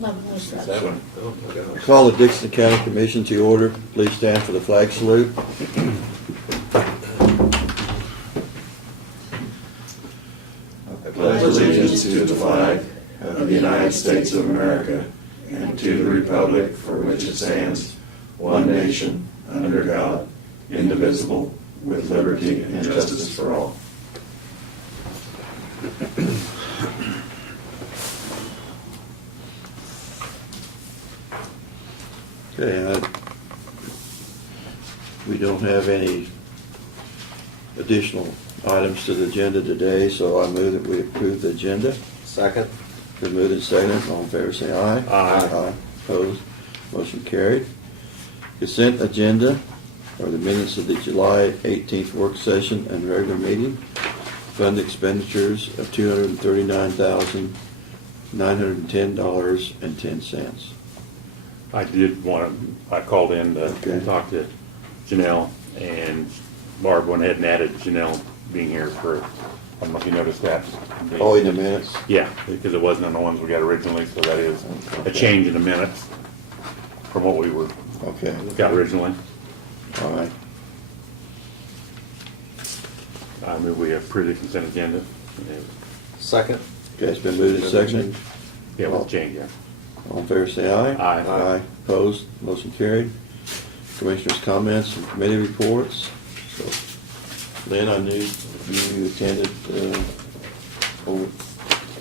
Level was that. 7. Oh, my gosh. Call the Dixon County Commission to order. Please stand for the flag salute. I pledge allegiance to the flag of the United States of America and to the republic for which it stands, one nation, under God, indivisible, with liberty and justice for all. Okay, we don't have any additional items to the agenda today, so I move that we approve the agenda. Second. Been moved and seconded. All in favor, say aye. Aye. Opposed? Motion carried. Consent agenda are the minutes of the July 18th work session and regular meeting. Fund expenditures of $239,910.10. I called in to Okay. talk to Janelle, and Barb went ahead and added Janelle being here for, I don't know if you noticed that. Oh, in the minutes? Yeah, because it wasn't on the ones we got originally, so that is a Okay. change in the minutes from what we Okay, got originally. all right. I move we approve the consent agenda. Second. Okay, it's been moved and seconded. Yeah, with the change, yeah. All in favor, say aye. Aye. Aye. Opposed? Motion carried. Commissioners' comments and committee reports. So, Lynn, I knew you attended,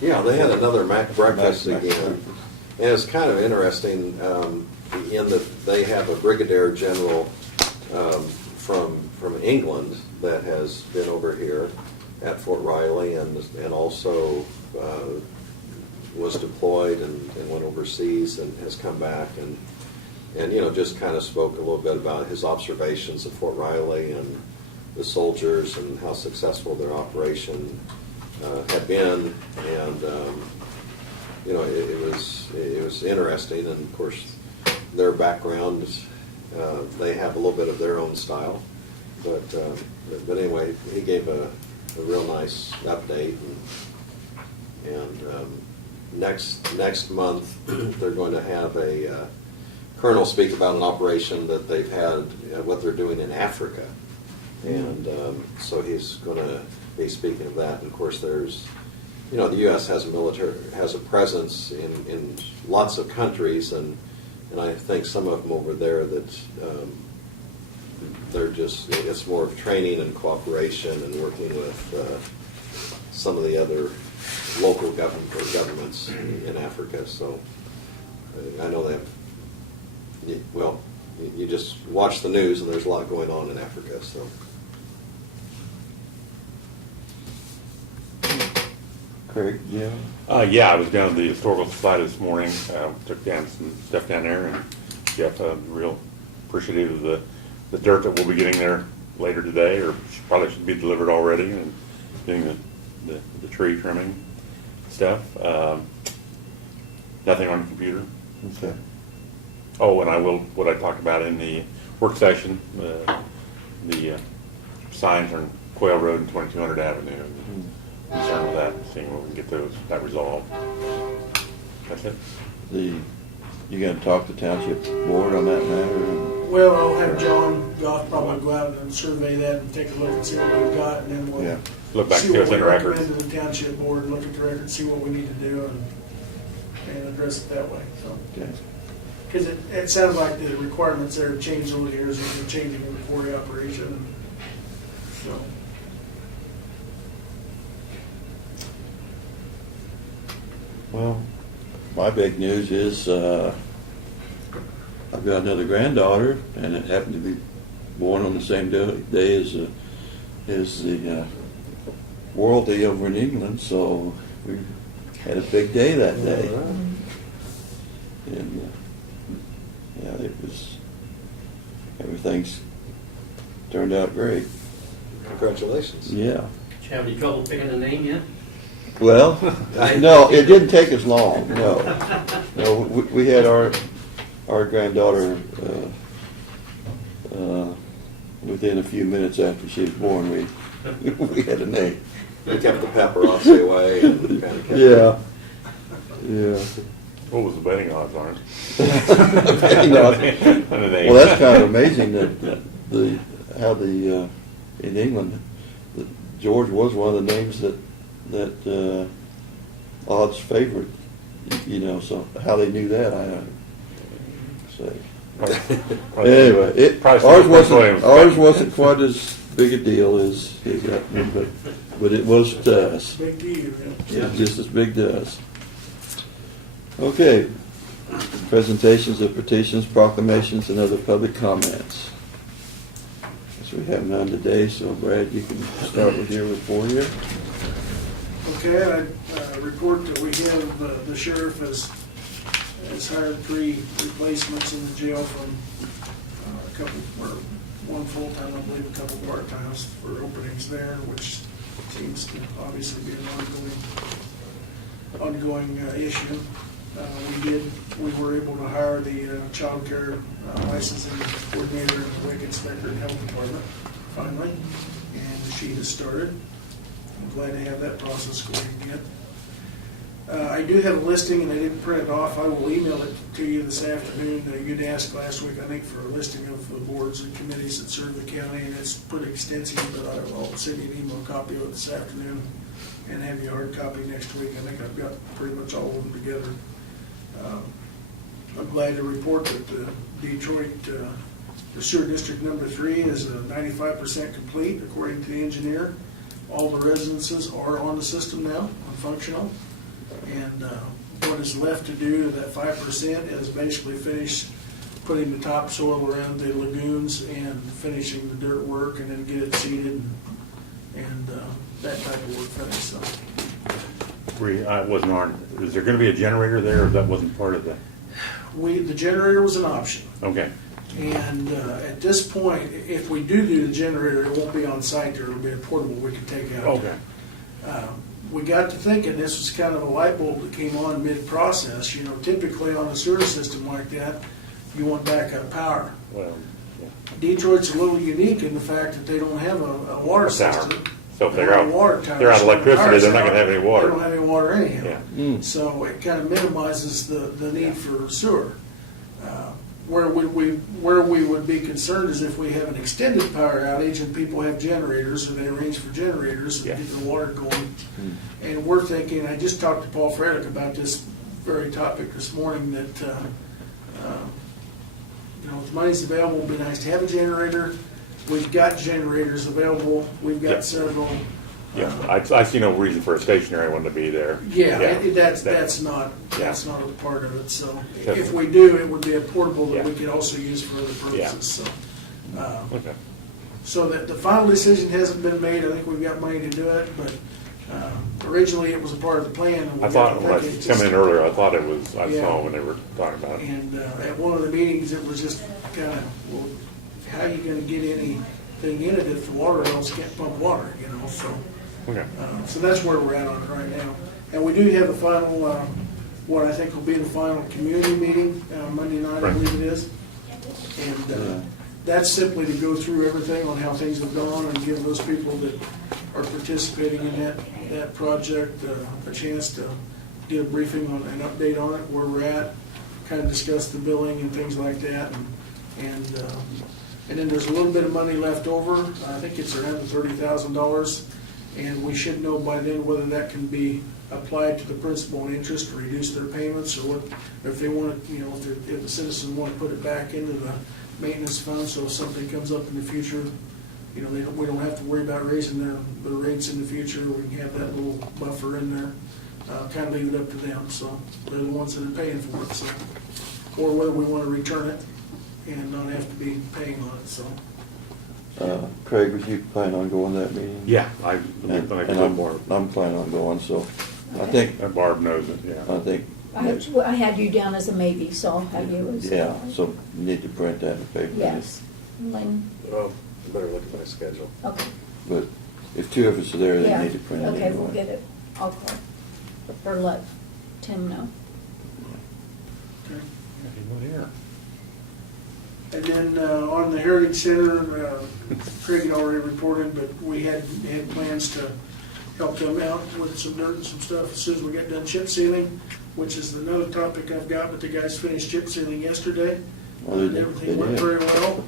Yeah, they had another breakfast Mac again. And it's kind of interesting in that they have a brigadier general from England that has been over here at Fort Riley and also was deployed and went overseas and has come back and just kind of spoke a little bit about his observations of Fort Riley and the soldiers and how successful their operation had been, and it was interesting. And of course, their background, they have a little bit of their own style, but anyway, he gave a real nice update, and next month they're going to have a colonel speak about an operation that they've had, what they're doing in Africa. And so he's going to be speaking of that. And of course, there's, the U.S. has a presence in lots of countries, and I think some of them over there that they're just, it's more of training and cooperation and working with some of the other local governments in Africa. So I know they have, well, you just watch the news and there's a lot going on in Africa. So. Craig, yeah. Yeah, I was down at the Historical Society this morning, took down some stuff down there, and Jeff, real appreciative of the dirt that we'll be getting there later today, or probably should be delivered already, and doing the tree trimming stuff. Nothing on the computer. Okay. Oh, and what I talked about in the work session, the signs on Quail Road and 2200 Avenue. Concerned with that, seeing where we can get that resolved. That's it. You going to talk to township board on that matter? Well, I'll have John Goff probably go out and survey that and take a look and see what we've got, and then we'll Yeah. Look back see to what us we in records. recommend to the township board, look at the record, see what we need to do, and address it that way. So, Okay. because it sounds like the requirements there have changed over the years, and they're changing in the quarry operation. So, Well, my big news is I've got another granddaughter, and it happened to be born on the same day as the royalty over in England, so we had a big day that day. And yeah, everything's turned out great. Congratulations. Yeah. Did you have any trouble picking a name yet? Well, no, it didn't take us long. No, we had our granddaughter within a few minutes after she was born. We had a name. We kept the paparazzi away and kind of kept Yeah. What was the betting odds on it? You know, On the name. well, that's kind of amazing how in England, that George was one of the names that odds favored, you know, so how they knew that, I don't say. Anyway, Probably ours Prince wasn't, William's. ours wasn't quite as big a deal as that, but it was to us. Big to you, yeah. It's just as big to us. Okay, presentations of petitions, proclamations, and other public comments. Guess we have none today, so Brad, you can start with your report here. Okay, I report that we have, the sheriff has hired 3 replacements in the jail from a couple, or one full-time, I believe, a couple part-times for openings there, which seems to obviously be an ongoing issue. We were able to hire the child care licensing coordinator and the WIC inspector in health department, finally, and she has started. I'm glad to have that process going again. I do have a listing, and I didn't print it off. I will email it to you this afternoon. You'd asked last week, I think, for a listing of the boards and committees that serve the county, and it's pretty extensive, but I'll send you an email copy of it this afternoon and have you a hard copy next week. I think I've got pretty much all of them together. I'm glad to report that the Detroit, the sewer district number 3 is 95% complete, according to the engineer. All the residences are on the system now, and functional. And what is left to do, that 5%, is basically finish putting the topsoil around the lagoons and finishing the dirt work, and then get it seeded and that type of work finished. So. Wasn't on, is there gonna be a generator there, or that wasn't part of the? The generator was an option. Okay, And at this point, if we do the generator, it won't be on site there. It'll be a portable we can take out. okay. We got to thinking, this was kind of a light bulb that came on mid-process. You know, typically on a sewer system like that, you want backup power. Well, yeah. Detroit's a little unique in the fact that they don't have a water A tower. system. So if They they're don't out, have water towers. they're out of electricity, they're not gonna have any They water. don't have any water anyhow. Yeah. So it kind of minimizes the need for sewer. Where we would be concerned is if we have an extended power outage and people have generators, or they arrange for generators and Yeah. get the water going. And we're thinking, I just talked to Paul Frederick about this very topic this morning, that, you know, if the money's available, it'd be nice to have a generator. We've got generators available, we've Yeah. got several. Yeah, I see no reason for a stationary one to be there. That's not Yeah. a part of it, so Okay. if we do, it would be a portable that we Yeah. could also use for other Yeah. purposes, so. Okay. So that the final decision hasn't been made, I think we've got money to do it, but originally it was a part of the plan. And we I got thought, to when I thinking, come in earlier, I thought it was, I Yeah. saw when they were talking about it. And at one of the meetings, it was just kind of, well, how are you gonna get anything in it if the water wells can't pump water, you know, so. Okay. So that's where we're at on it right now. And we do have the final, what I think will be the final community meeting, Monday night, I Right. believe it is. And that's simply to go through everything on how things have gone and give those people that are participating in that project a chance to get a briefing on, an update on it, where we're at, kind of discuss the billing and things like that. And then there's a little bit of money left over. I think it's around $30,000. And we should know by then whether that can be applied to the principal and interest to reduce their payments, or what, if they want to, you know, if the citizens want to put it back into the maintenance fund, so if something comes up in the future, you know, we don't have to worry about raising their rates in the future. We can have that little buffer in there, kind of leave it up to them, so they're the ones that are paying for it, so. Or whether we want to return it and not have to be paying on it, so. Craig, was you planning on going to that meeting? Yeah, I And can go more. I'm planning on going, so I think, Barb knows it, yeah. I think, I had you down as a maybe, so I'll have you as. yeah, so you need to print that in the paper. Yes. Lynn, Well, I better look at my schedule. okay. But if 2 of us are there, they Yeah. need to print it anyway. Okay, we'll get it. I'll call. Or let Tim know. Okay. He's not here. And then on the Heritage Center, Craig had already reported, but we had plans to help them out with some dirt and some stuff as soon as we got done chip sealing. which is another topic I've got, but the guys finished chip sealing yesterday. Well, they And did- everything they went did. very well.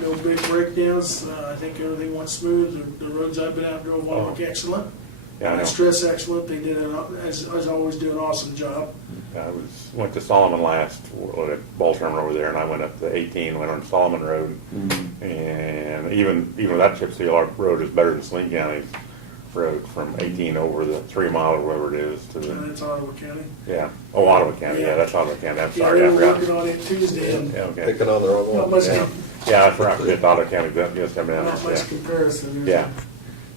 No big breakdowns. I think everything went smooth. The roads I've been out and drove on look excellent. Yeah, I And I know. stress excellent. They did, as always, do an awesome job. Went to Solomon last, at Ball Terminal over there, and I went up to 18, went on Solomon Road. And even that chip seal, our road is better than Saline County's road from 18 over the 3 mile or whatever it is to And the, it's Ottawa County. yeah. Oh, Ottawa County, yeah, that's Ottawa County, I'm Yeah, sorry, they I were forgot. working on it Tuesday, and Yeah, okay. Picking on the wrong not one. much, Yeah. Yeah, I forgot, it's Ottawa County, yes, I mean, not much yeah. comparison. Yeah.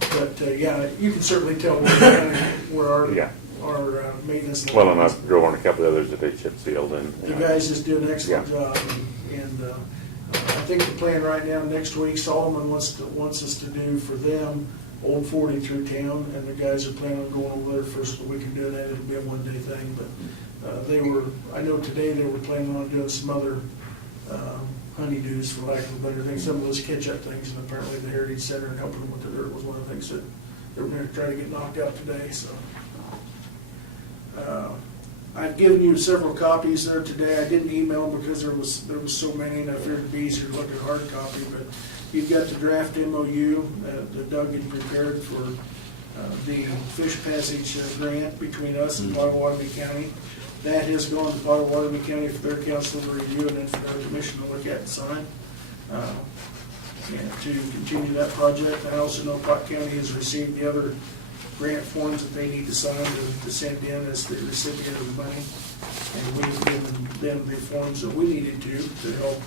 But, yeah, you can certainly tell where Yeah. our maintenance. Well, and I drove on a couple of others that they chip sealed and. You guys just do an excellent Yeah. job, and I think the plan right now, next week, Solomon wants us to do for them Old 40 through town, and the guys are planning on going over there first of the week and doing that. It'll be a one-day thing, but I know today they were planning on doing some other honeydews, for lack of a better thing, some of those catch-up things, and apparently the Heritage Center and helping them with the dirt was one of the things that they were gonna try to get knocked out today, so. I've given you several copies there today. I didn't email them because there was so many, and I figured it'd be easier to look at hard copy, but you've got the draft MOU that Doug had prepared for the fish passage grant between us and Potawatomi County. That has gone to Potawatomi County for their council to review and then for their commission to look at and sign. And to continue that project. I also know Pot County has received the other grant forms that they need to sign to send in as the recipient of the money. And we've given them the forms that we needed to help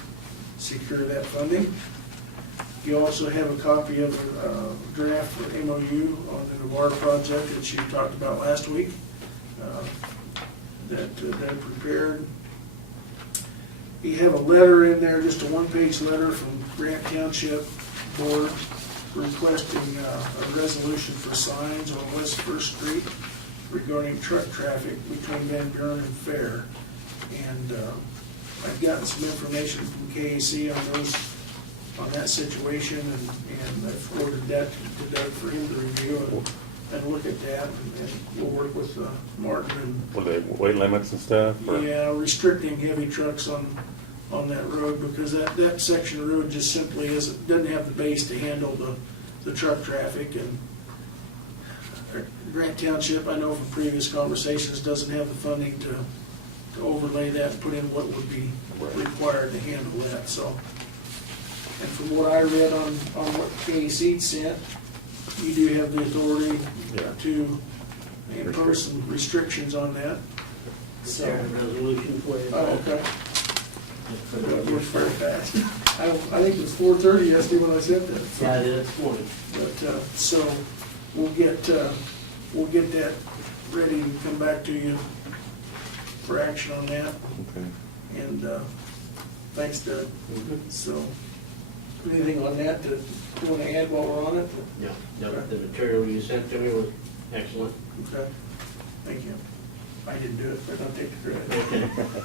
secure that funding. You also have a copy of a draft for MOU on the Navarre project that you talked about last week, that prepared. You have a letter in there, just a one-page letter from Grant Township Board requesting a resolution for signs on West First Street regarding truck traffic between Van Buren and Fair. And I've gotten some information from KAC on that situation, and I've forwarded that to Doug for him to review and look at that, and we'll work with Martin and Were they weight limits and stuff? or- yeah, restricting heavy trucks on that road, because that section of road just simply doesn't have the base to handle the truck traffic. And Grant Township, I know from previous conversations, doesn't have the funding to overlay that and put in what would be required to handle that, so. And from what I read on what KAC sent, you do have the authority Yeah. to impose some restrictions on that. So, Share the resolution for you. oh, okay. That works very fast. I think it was 4:30 yesterday when I sent that. Yeah, I did this morning. But, so, we'll get that ready and come back to you for action on that. Okay. And, thanks, Doug. So, anything on that that you want to add while we're on it? No, the material you sent to me was excellent. Okay, thank you. I didn't do it, but I'll take the credit.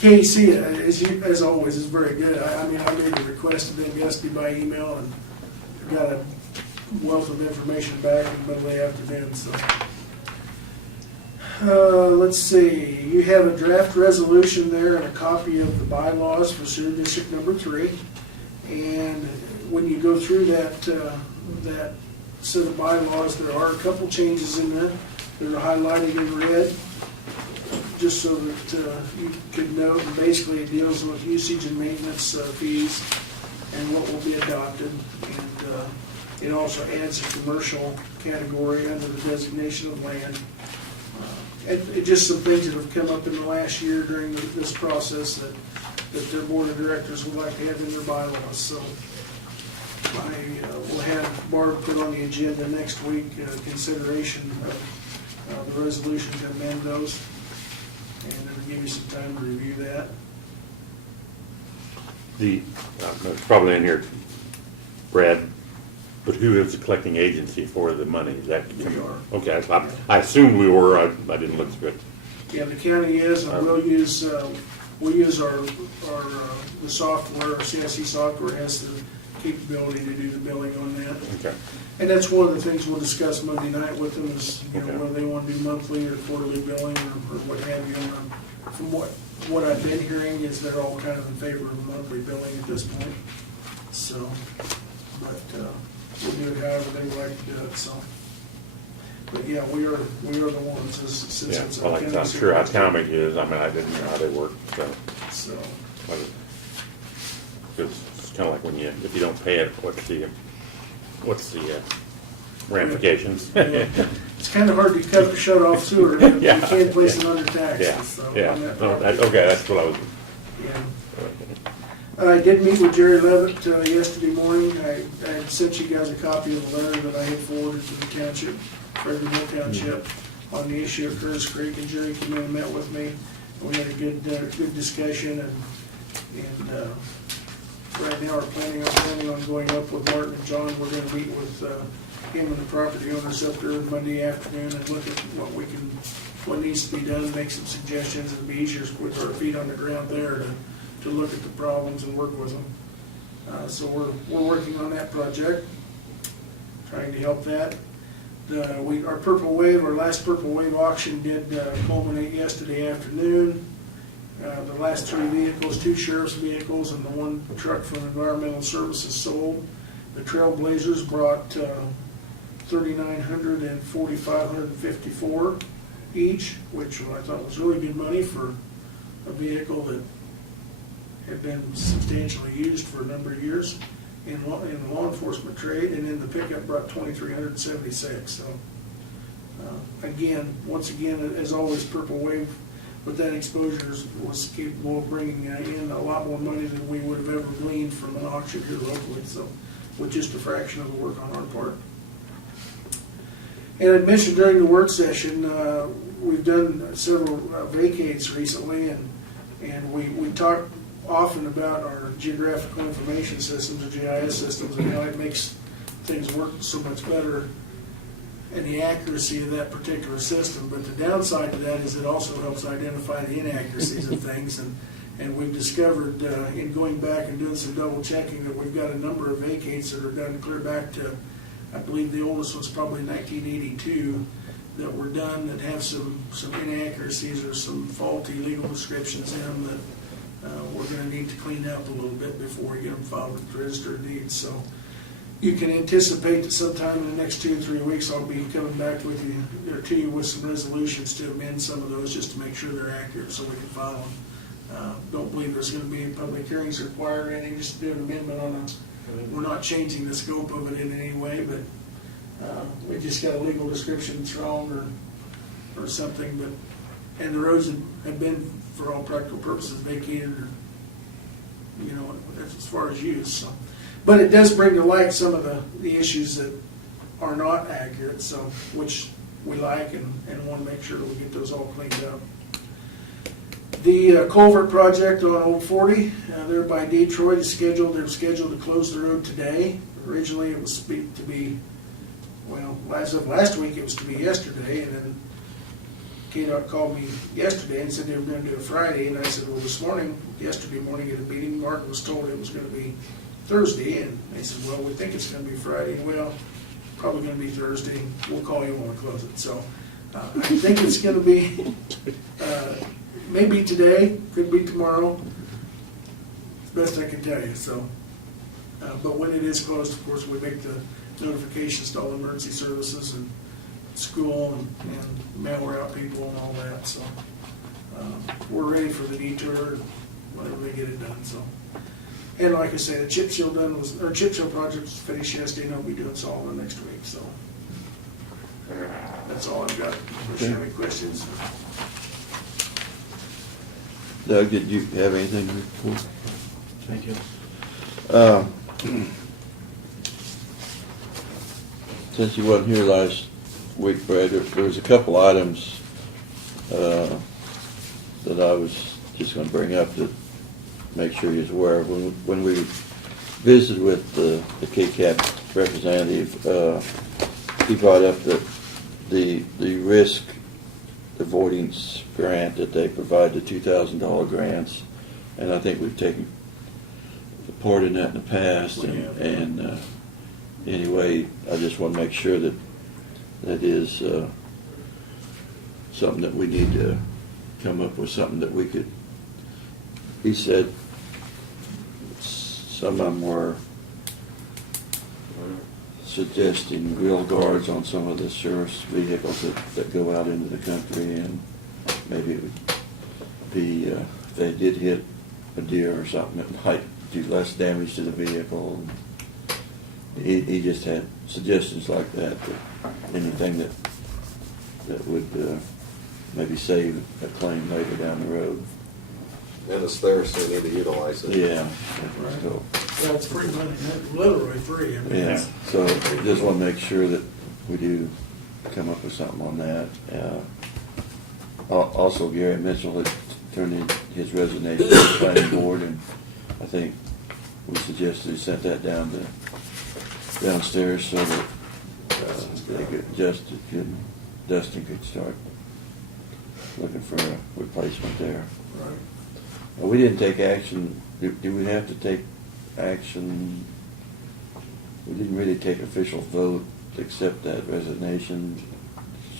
KC, as always, is very good. I mean, I made a request to them yesterday by email and got a wealth of information back in the middle of the afternoon, so. Let's see, you have a draft resolution there and a copy of the bylaws for Sewer District Number 3. And when you go through that set of bylaws, there are a couple changes in there that are highlighted in red, just so that you could note. And basically, it deals with usage and maintenance fees and what will be adopted. And it also adds a commercial category under the designation of land. And just some things that have come up in the last year during this process that their board of directors would like to have in their bylaws. So I will have Barb put on the agenda next week, consideration of the resolution to amend those, and it'll give you some time to review that. It's probably in here, Brad, but who is the collecting agency for the money? Is that? We are. Okay, I assumed we were, I didn't look good. Yeah, the county is, and we'll use our the software, our CIC software has the capability to do the billing on that. Okay. And that's one of the things we'll discuss Monday night with them is, Okay. whether they want to do monthly or quarterly billing or what have you. And from what I've been hearing is they're all kind of in favor of monthly billing at this point. So, but we'll do it however they would like to do it, so. But yeah, we are the ones, since Yeah, it's. well, I'm sure how Atomic is, I mean, I didn't know how they work, so. So, It's kind of like when if you don't pay it, what's the ramifications? yeah. It's kind of hard to cut or shut off sewer, but Yeah. you can't place it under taxes, Yeah, so. yeah. on that No, property. okay, that's what I was. Yeah. I did meet with Jerry Levitt yesterday morning. I had sent you guys a copy of the letter that I had forwarded to the township, Frederick Township, on the issue of Curtis Creek, and Jerry came in and met with me. And we had a good discussion, and right now we're planning on going up with Martin and John. We're gonna meet with him and the property owners up there Monday afternoon and look at what needs to be done, make some suggestions. It'll be easier with our feet on the ground there to look at the problems and work with them. So we're working on that project, trying to help that. Our Purple Wave, our last Purple Wave auction did culminate yesterday afternoon. The last 3 vehicles, 2 sheriff's vehicles and the 1 truck from Environmental Services sold. The Trailblazers brought $3,900 and $4,554 each, which I thought was really good money for a vehicle that had been substantially used for a number of years in the law enforcement trade, and then the pickup brought $2,376. So, once again, as always, Purple Wave with that exposure was capable of bringing in a lot more money than we would have ever gleaned from an auction here locally. So, with just a fraction of the work on our part. And I mentioned during the work session, we've done several vacates recently, and we talk often about our geographical information systems, or GIS systems, and how it makes things work so much better, and the accuracy of that particular system. But the downside to that is it also helps identify the inaccuracies of things, and we've discovered in going back and doing some double checking that we've got a number of vacates that are done clear back to, I believe the oldest was probably 1982, that were done that have some inaccuracies or some faulty legal descriptions in them that we're going to need to clean up a little bit before we get them filed with the Register of Deeds. So you can anticipate that sometime in the next 2 or 3 weeks I'll be coming back with you or to you with some resolutions to amend some of those just to make sure they're accurate so we can file them. Don't believe there's going to be any public hearings required or anything, just to do an amendment on we're not changing the scope of it in any way, but we just got a legal description that's wrong or something. But and the roads have been, for all practical purposes, vacated, or as far as use. So, but it does bring to light some of the issues that are not accurate. So, which we like and want to make sure that we get those all cleaned up. The culvert project on Old 40, there by Detroit, is scheduled. They're scheduled to close the road today. Originally, it was to be, well, as of last week, it was to be yesterday, and then KDOT called me yesterday and said they were going to do it Friday, and I said, well, yesterday morning at a meeting, Martin was told it was going to be Thursday, and they said, well, we think it's going to be Friday. Well, probably going to be Thursday. We'll call you when we close it. So I think it's going to be maybe today, could be tomorrow. Best I can tell you. So, but when it is closed, of course, we make the notifications to all emergency services and school and mail route people and all that. So we're ready for the detour whenever they get it done. So, and like I say, the chip seal project was finished yesterday, and I'll be doing Solomon next week. So that's all I've got. If you have any questions? Doug, did you have anything to report? Thank you. Since you wasn't here last week, Brad, there was a couple items that I was just going to bring up to make sure you're aware of. When we visited with the KCAP representative, he brought up that the risk avoidance grant that they provide, the $2,000 grants, and I think we've taken supporting that in the past, and anyway, I just want to make sure that that is something that we need to come up with, something that we could. He said some of them were suggesting grill guards on some of the sheriff's vehicles that go out into the country, and maybe it would be, if they did hit a deer or something, it might do less damage to the vehicle. He just had suggestions like that anything that would maybe save a claim later down the road. And it's there, so we need to utilize it. Yeah. Right. So, Well, it's free money, literally free. I mean, yeah, it's- so just want to make sure that we do come up with something on that. Also, Gary Mitchell had turned in his resignation to the planning board, and I think we suggested he sent that downstairs so that they could Dustin could start looking for a replacement there. Right. We didn't take action. Do we have to take action? We didn't really take official vote to accept that resignation.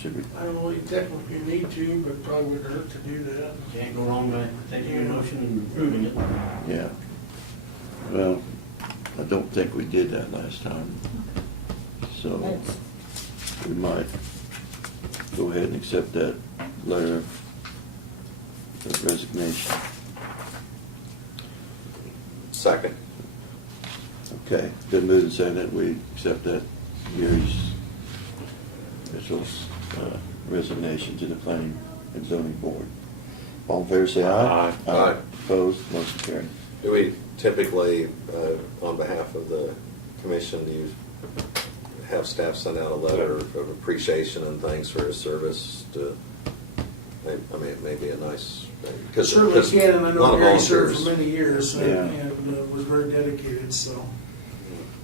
Should we? I don't know, you technically need to, but probably wouldn't hurt to do that. Can't go wrong by taking a motion and approving it. Yeah. Well, I don't think we did that last time. So That's- we might go ahead and accept that letter of resignation. Second. Okay, been moved and seconded, we accept that Gary's Mitchell's resignation to the planning and zoning board. All in favor, say aye. Aye. Aye. Opposed, motion carried. Do we typically, on behalf of the commission, you have staff send out a letter of appreciation and thanks for his service to, I mean, it may be a nice, because. Certainly can, and I a lot know of Gary served for volunteers. many years Yeah. and was very dedicated, so.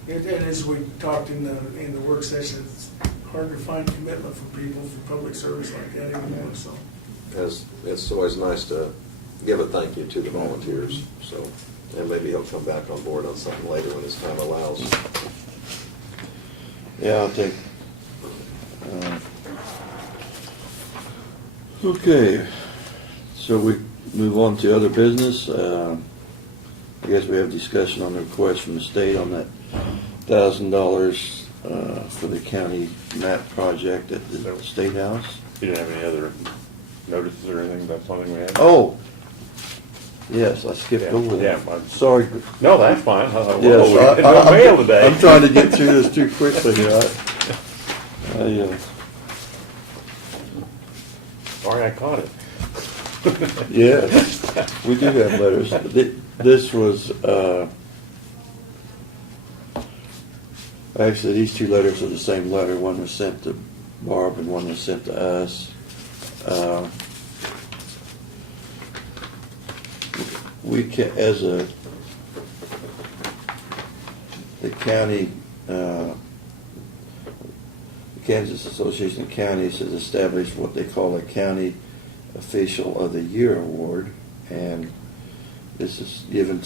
And as we talked in the work session, it's hard to find commitment from people for public service like that anymore, so. It's always nice to give a thank you to the volunteers, so, and maybe he'll come back on board on something later when his time allows. Yeah, I'll take. Okay, so we move on to other business. I guess we have discussion on the request from the state on that $1,000 for the county map project at the State House. You didn't have any other notices or anything about something we had? Oh, yes, I skipped Yeah, over that. yeah, I'm- Sorry. No, that's fine. Whoa, Yes, we had no mail today. I'm trying to get through this too quickly here. Sorry, I caught it. Yes, we do have letters. This was, actually, these two letters are the same letter. One was sent to Barb and one was sent to us. We can, as the county, the Kansas Association of Counties has established what they call a County Official of the Year Award, and this is given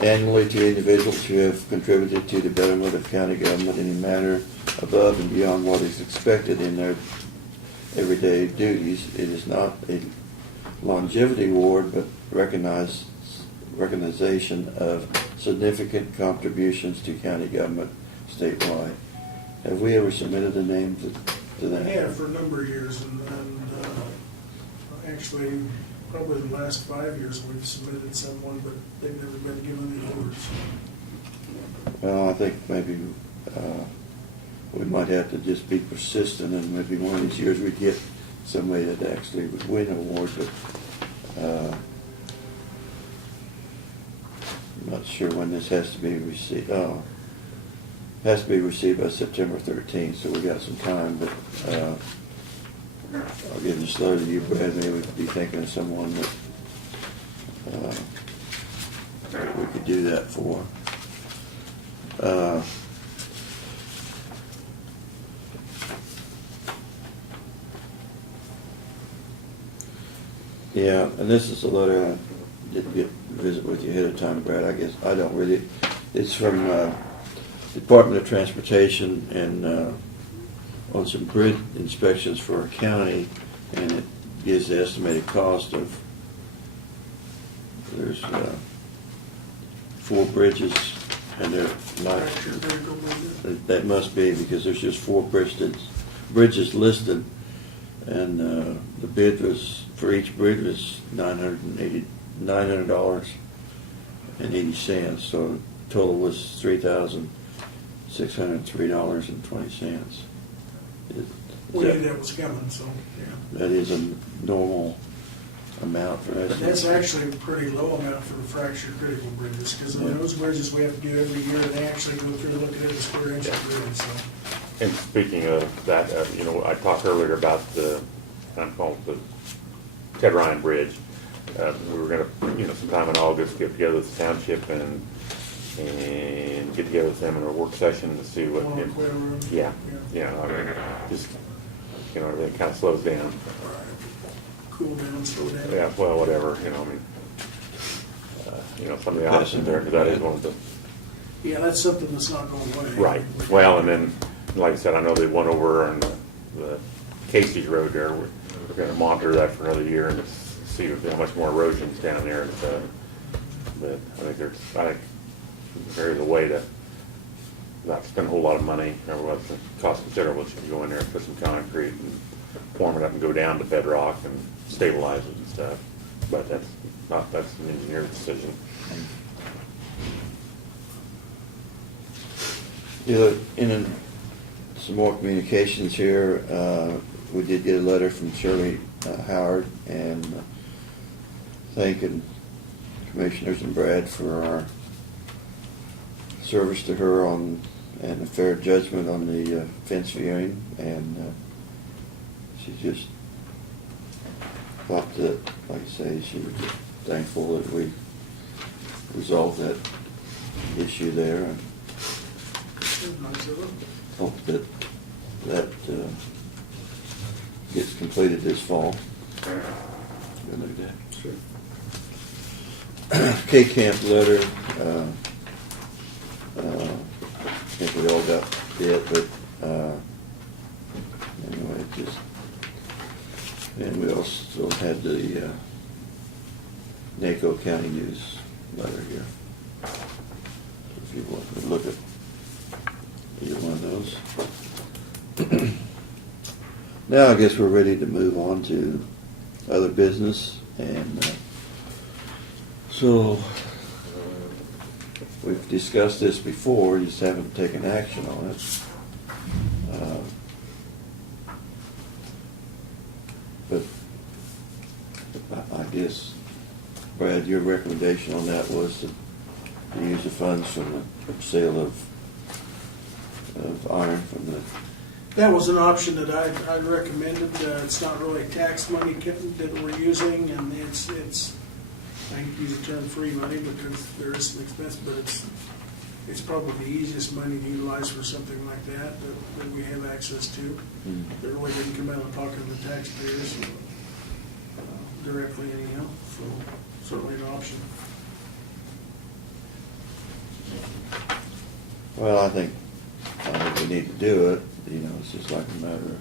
annually to individuals who have contributed to the betterment of county government in a manner above and beyond what is expected in their everyday duties. It is not a longevity award, but recognition of significant contributions to county government statewide. Have we ever submitted a name to that? Yeah, for a number of years, and actually, probably the last 5 years, we've submitted someone, but they've never been given the awards. Well, I think maybe we might have to just be persistent, and maybe one of these years we'd get somebody that actually would win an award, but I'm not sure when this has to be received. Oh, has to be received by September 13th, so we got some time, but I'll give this letter to you, Brad. Maybe we'd be thinking of someone that we could do that for. Yeah, and this is a letter I didn't get to visit with you ahead of time, Brad. I guess I don't really. It's from Department of Transportation and on some bridge inspections for a county, and it gives the estimated cost of. There's 4 bridges, and they're not. Fracture critical bridges. That must be because there's just 4 bridges listed, and the bid was for each bridge was $900.80. So total was $3,603.20. We knew that was coming, so, yeah. That is a normal amount for us. But that's actually a pretty low amount for the fracture critical bridges, because those bridges we have to do every year, and they actually go through and look at every square inch of bridge, so. And speaking of that, I talked earlier about the, I'm called the Ted Ryan Bridge. We were gonna, sometime in August, get together with the township and get together with them in a work session to see what. One on Quail Road. Yeah, I mean, just, everything kind of slows down. Cool down, slow down. Yeah, well, whatever, some of the options there, because that is one of the. Yeah, that's something that's not going away. Right. Well, and then, like I said, I know they went over on the Casey's Road there. We're going to monitor that for another year and see how much more erosion's down there. But I think there's a way to not spend a whole lot of money. Or it cost considerable to go in there and put some concrete and form it up and go down to bedrock and stabilize it and stuff. But that's an engineer's decision. In some more communications here, we did get a letter from Shirley Howard and thanking Commissioners and Brad for our service to her and a fair judgment on the fence viewing, and she just thought that, like I say, she was just thankful that we resolved that issue there, and Nice of it. hope that gets completed this fall. We'll do that. Sure. K-Camp letter, I think we all got it, but anyway, and we also had the NACO County News letter here. If you want to look at either one of those. Now I guess we're ready to move on to other business, and so we've discussed this before, just haven't taken action on it. But I guess, Brad, your recommendation on that was to use the funds from the sale of iron from the. That was an option that I'd recommended. It's not really tax money that we're using, and it's I hate to use the term free money because there is some expense, but it's probably the easiest money to utilize for something like that we have access to. That really didn't come out of the pocket of the taxpayers directly anyhow, so certainly an option. Well, I think we need to do it. It's just like a matter of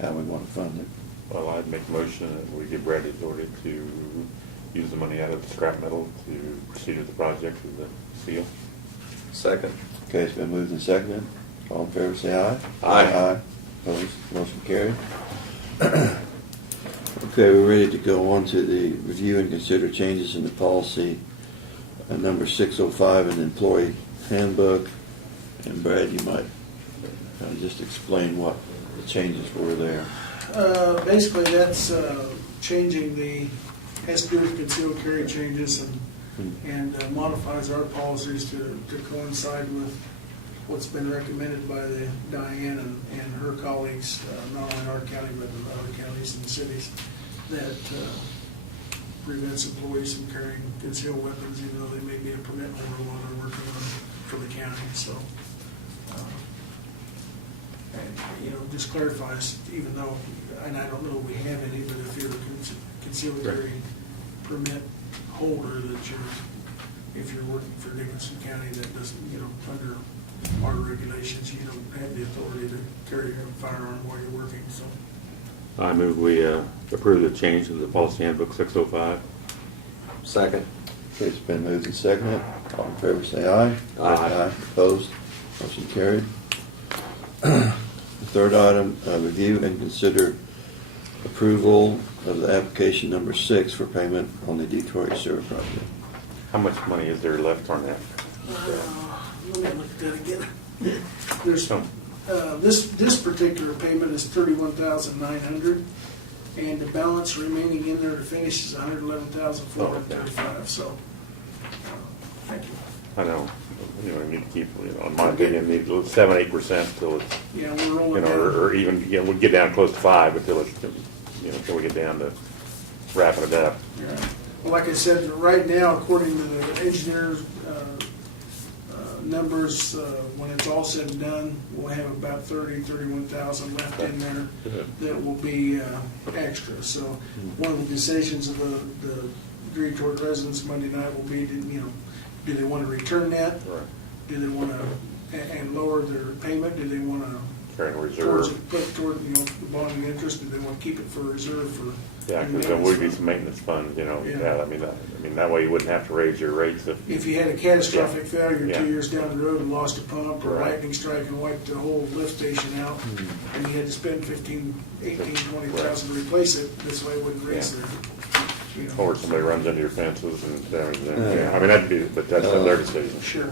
how we want to fund it. Well, I'd make a motion that we give Brad the authority to use the money out of the scrap metal to proceed with the project with the seal. Second. Okay, it's been moved and seconded. All in favor, say aye. Aye. Aye. Opposed, motion carried. Okay, we're ready to go on to the review and consider changes in the policy number 605 in the employee handbook. And Brad, you might just explain what the changes were there. Basically, that's changing has to do with concealed carry changes and modifies our policies to coincide with what's been recommended by the Diane and her colleagues, not only in our county but in other counties and cities, that prevents employees from carrying concealed weapons even though they may be a permit holder while they're working for the county. So and, just clarifies, even though, and I don't know if we have any, but if you're a conciliatory permit holder, that if you're working for Dickinson County, that doesn't, under our regulations, you don't have the authority to carry a firearm while you're working, so. I move we approve the change to the policy handbook 605. Second. Okay, it's been moved and seconded. All in favor, say aye. Aye. Opposed? Motion carried. The third item, review and consider approval of the application number 6 for payment on the Detroit sewer project. How much money is there left on that? Let me look at that again. There's, Some. this particular payment is $31,900, and the balance remaining in there to finish is $111,435, so, thank you. I know, we need to keep, in my opinion, need 7-8% till it's, Yeah, we're rolling down. or even, we'll get down close to 5 until it's, until we get down to wrapping it up. Yeah. Well, like I said, right now, according to the engineer's numbers, when it's all said and done, we'll have about 31,000 left in there that will be extra. So one of the decisions of the Detroit residents Monday night will be, do they want to return that? Right. Do they want to, and lower their payment? Do they want to Carrying towards reserve. it, put toward, the bonding interest? Do they want to keep it for reserve for? Yeah, because there would be some maintenance funds, Yeah. yeah, I mean, that way you wouldn't have to raise your rates If you had a catastrophic Yeah. failure Yeah. 2 years down the road and lost a pump, or a Right. lightning strike and wiped the whole lift station out, and you had to spend 20,000 to replace it, this way it wouldn't raise their, Or somebody runs into your fences and everything. Yeah. Yeah, I mean, that'd be, but that's their decision. Sure.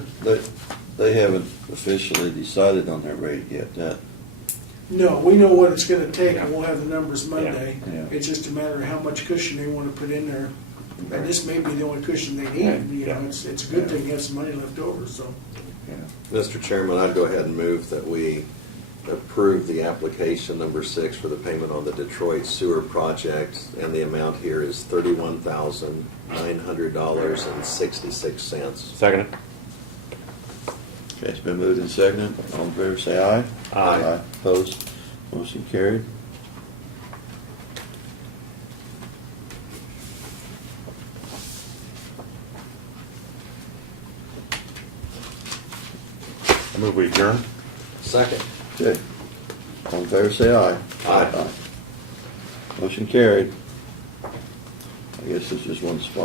They haven't officially decided on their rate yet. No, we know what it's gonna take, and we'll have the numbers Monday. Yeah. It's just a matter of how much cushion they wanna put in there. And this may be the only cushion they need, Yeah. it's a good thing you have some money left over, so. Mr. Chairman, I'd go ahead and move that we approve the application number 6 for the payment on the Detroit sewer project, and the amount here is $31,900.66. Second? Okay, it's been moved and seconded. All in favor, say aye. Aye. Opposed? Motion carried. I move we adjourn. Second. Okay. All in favor, say aye. Aye. Motion carried. I guess there's just one spot.